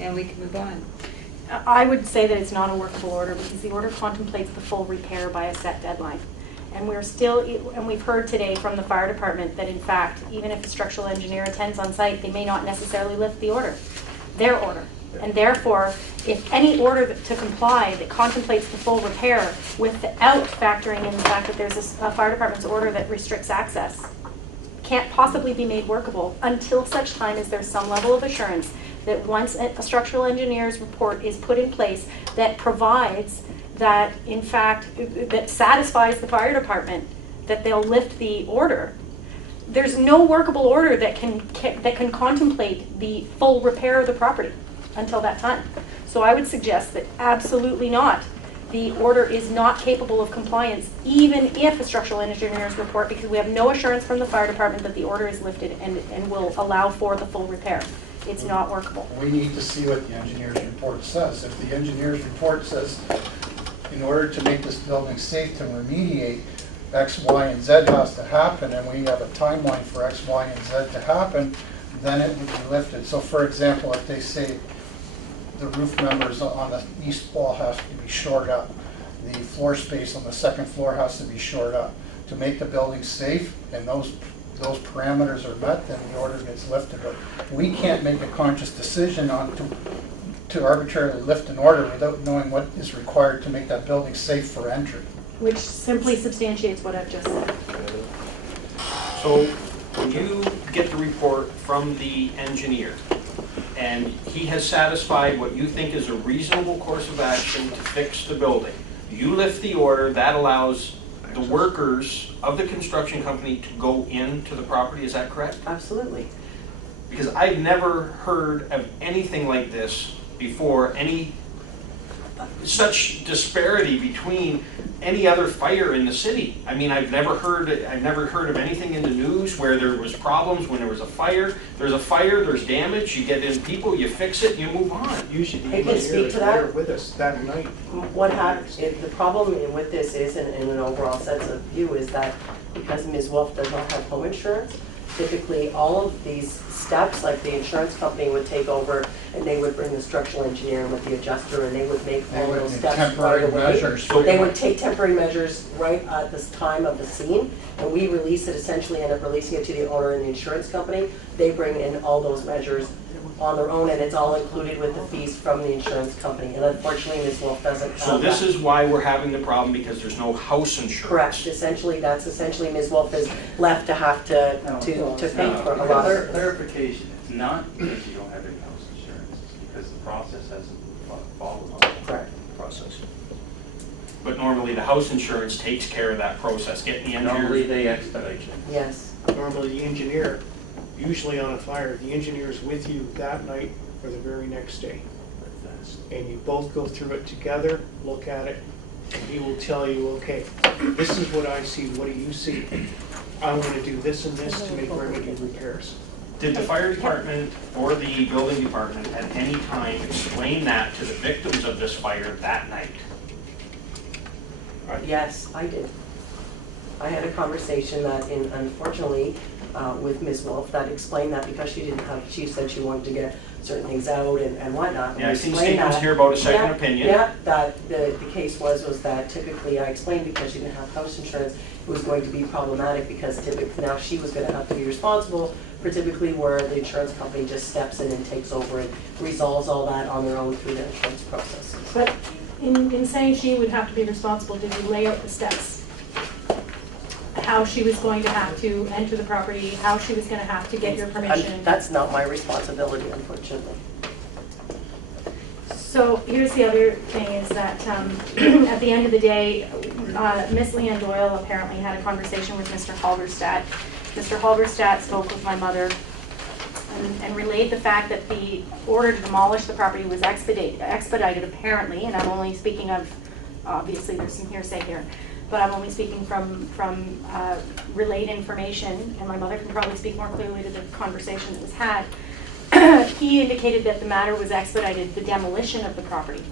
and we can move on. I would say that it's not a workable order because the order contemplates the full repair by a set deadline. And we've heard today from the fire department that in fact, even if a structural engineer attends on site, they may not necessarily lift the order, their order. And therefore, if any order to comply that contemplates the full repair without factoring in the fact that there's a fire department's order that restricts access, can't possibly be made workable until such time as there's some level of assurance that once a structural engineer's report is put in place that provides that, in fact, that satisfies the fire department that they'll lift the order. There's no workable order that can contemplate the full repair of the property until that time. So I would suggest that absolutely not. The order is not capable of compliance, even if a structural engineer's report, because we have no assurance from the fire department that the order is lifted and will allow for the full repair. It's not workable. We need to see what the engineer's report says. If the engineer's report says, in order to make this building safe to remediate, X, Y, and Z has to happen, and we have a timeline for X, Y, and Z to happen, then it would be lifted. So for example, if they say the roof members on the east wall has to be shored up, the floor space on the second floor has to be shored up to make the building safe, and those parameters are met, then the order gets lifted. But we can't make a conscious decision to arbitrarily lift an order without knowing what is required to make that building safe for entry. Which simply substantiates what I've just said. So when you get the report from the engineer and he has satisfied what you think is a reasonable course of action to fix the building, you lift the order, that allows the workers of the construction company to go into the property, is that correct? Absolutely. Because I've never heard of anything like this before, any such disparity between any other fire in the city. I mean, I've never heard of anything in the news where there was problems when there was a fire. There's a fire, there's damage, you get in people, you fix it, you move on. Usually the I can engineer speak is to there that. with us that night. What happens, the problem with this is, in an overall sense of view, is that because Ms. Wolf does not have home insurance, typically all of these steps, like the insurance company would take over and they would bring the structural engineer with the adjuster and they would make all those steps right away. They would take temporary measures right at this time of the scene, and we release it, essentially end up releasing it to the owner and the insurance company. They bring in all those measures on their own, and it's all included with the fees from the insurance company. And unfortunately, Ms. Wolf doesn't have So this that. is why we're having the problem, because there's no house insurance. Correct. Essentially, that's essentially Ms. Wolf is left to have to pay for a lot of it. Clarification, it's not because you don't have any house insurance, it's because the process hasn't followed. Correct. Process. But normally the house insurance takes care of that process, getting the Normally engineer. they expedite it. Yes. Normally the engineer, usually on a fire, the engineer is with you that night or the very next day. And you both go through it together, look at it, and he will tell you, okay, this is what I see, what do you see? I'm going to do this and this to make remedy repairs. Did the fire department or the building department at any time explain that to the victims of this fire that night? Yes, I did. I had a conversation that, unfortunately, with Ms. Wolf that explained that because she didn't have, she said she wanted to get certain things out and whatnot. Yeah, I've seen statements here about a second opinion. Yeah, that the case was that typically I explained because she didn't have house insurance, it was going to be problematic because typically now she was going to have to be responsible for typically where the insurance company just steps in and takes over and resolves all that on their own through the insurance process. But in saying she would have to be responsible, did you lay out the steps? How she was going to have to enter the property, how she was going to have to get your permission? That's not my responsibility, unfortunately. So here's the other thing is that at the end of the day, Miss Leanne Doyle apparently had a conversation with Mr. Halberstadt. Mr. Halberstadt spoke with my mother and relayed the fact that the order to demolish the property was expedited apparently, and I'm only speaking of, obviously there's some hearsay here, but I'm only speaking from relayed information, and my mother can probably speak more clearly to the conversation that was had. He indicated that the matter was expedited, the demolition of the property,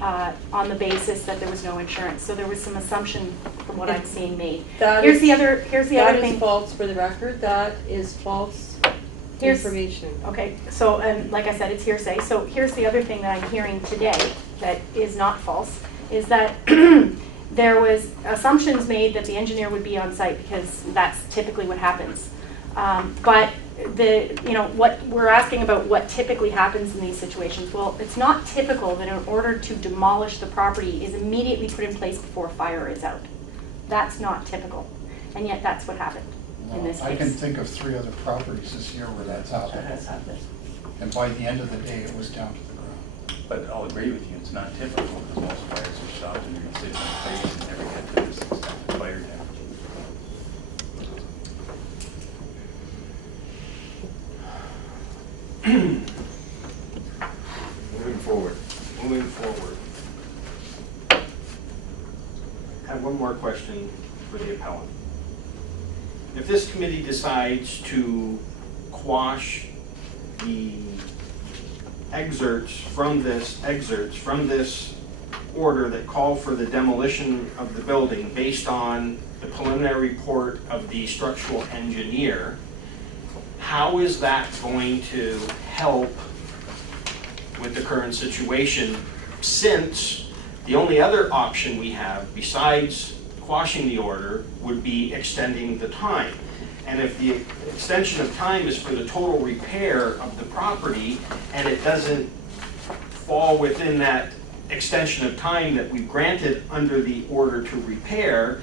on the basis that there was no insurance. So there was some assumption from what I'm seeing made. Here's the other That thing. is false for the record. That is false Here's- information. Okay, so, and like I said, it's hearsay. So here's the other thing that I'm hearing today that is not false, is that there was assumptions made that the engineer would be on site because that's typically what happens. But what we're asking about what typically happens in these situations, well, it's not typical that in order to demolish the property is immediately put in place before fire is out. That's not typical, and yet that's what happened in this I can case. think of 3 other properties this year where that's That happened. has happened. And by the end of the day, it was down to the ground. But I'll agree with you, it's not typical because most fires are stopped and they're considered fires and never get to this extent of fire damage. Moving forward. I have one more question for the appellant. If this committee decides to quash the excerpts from this order that call for the demolition of the building based on the preliminary report of the structural engineer, how is that going to help with the current situation, since the only other option we have besides quashing the order would be extending the time? And if the extension of time is for the total repair of the property and it doesn't fall within that extension of time that we've granted under the order to repair,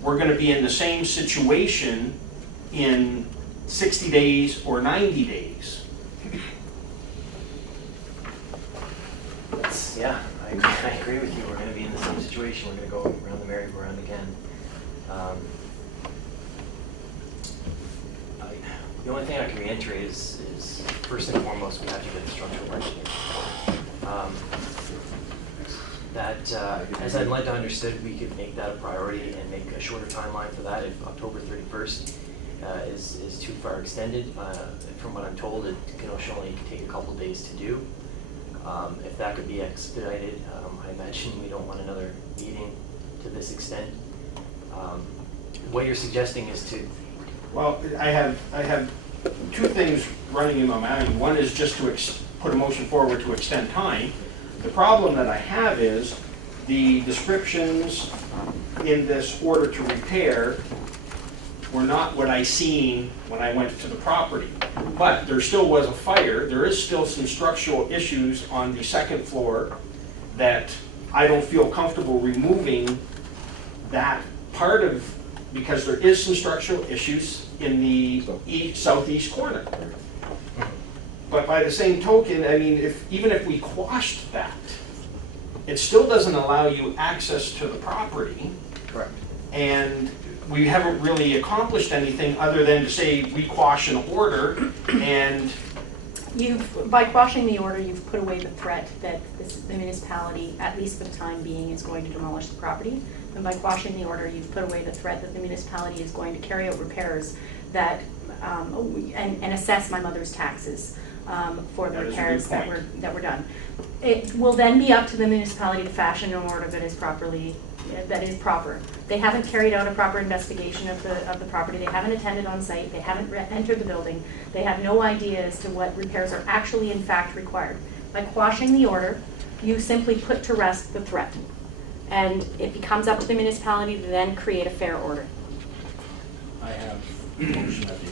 we're going to be in the same situation in 60 days or 90 days. Yeah, I agree with you. We're going to be in the same situation. We're going to go around the merry-go-round again. The only thing I can reiterate is first and foremost, we have to get the structural engineer. As I'd like to understood, we could make that a priority and make a shorter timeline for that if October 31st is too far extended. From what I'm told, it can only take a couple days to do. If that could be expedited, I imagine we don't want another meeting to this extent. What you're suggesting is to... Well, I have 2 things running in my mind. One is just to put a motion forward to extend time. The problem that I have is the descriptions in this order to repair were not what I seen when I went to the property. But there still was a fire. There is still some structural issues on the 2nd floor that I don't feel comfortable removing that part of, because there is some structural issues in the southeast corner. But by the same token, I mean, even if we quashed that, it still doesn't allow you access to the property. Correct. And we haven't really accomplished anything other than to say we quash an order, and By quashing the order, you've put away the threat that the municipality, at least for the time being, is going to demolish the property. And by quashing the order, you've put away the threat that the municipality is going to carry out repairs that, and assess my mother's taxes for the That is a good repairs point. that were done. It will then be up to the municipality to fashion an order that is proper. They haven't carried out a proper investigation of the property. They haven't attended on site. They haven't entered the building. They have no idea as to what repairs are actually in fact required. By quashing the order, you simply put to rest the threat. And it becomes up to the municipality to then create a fair order. I have a motion at the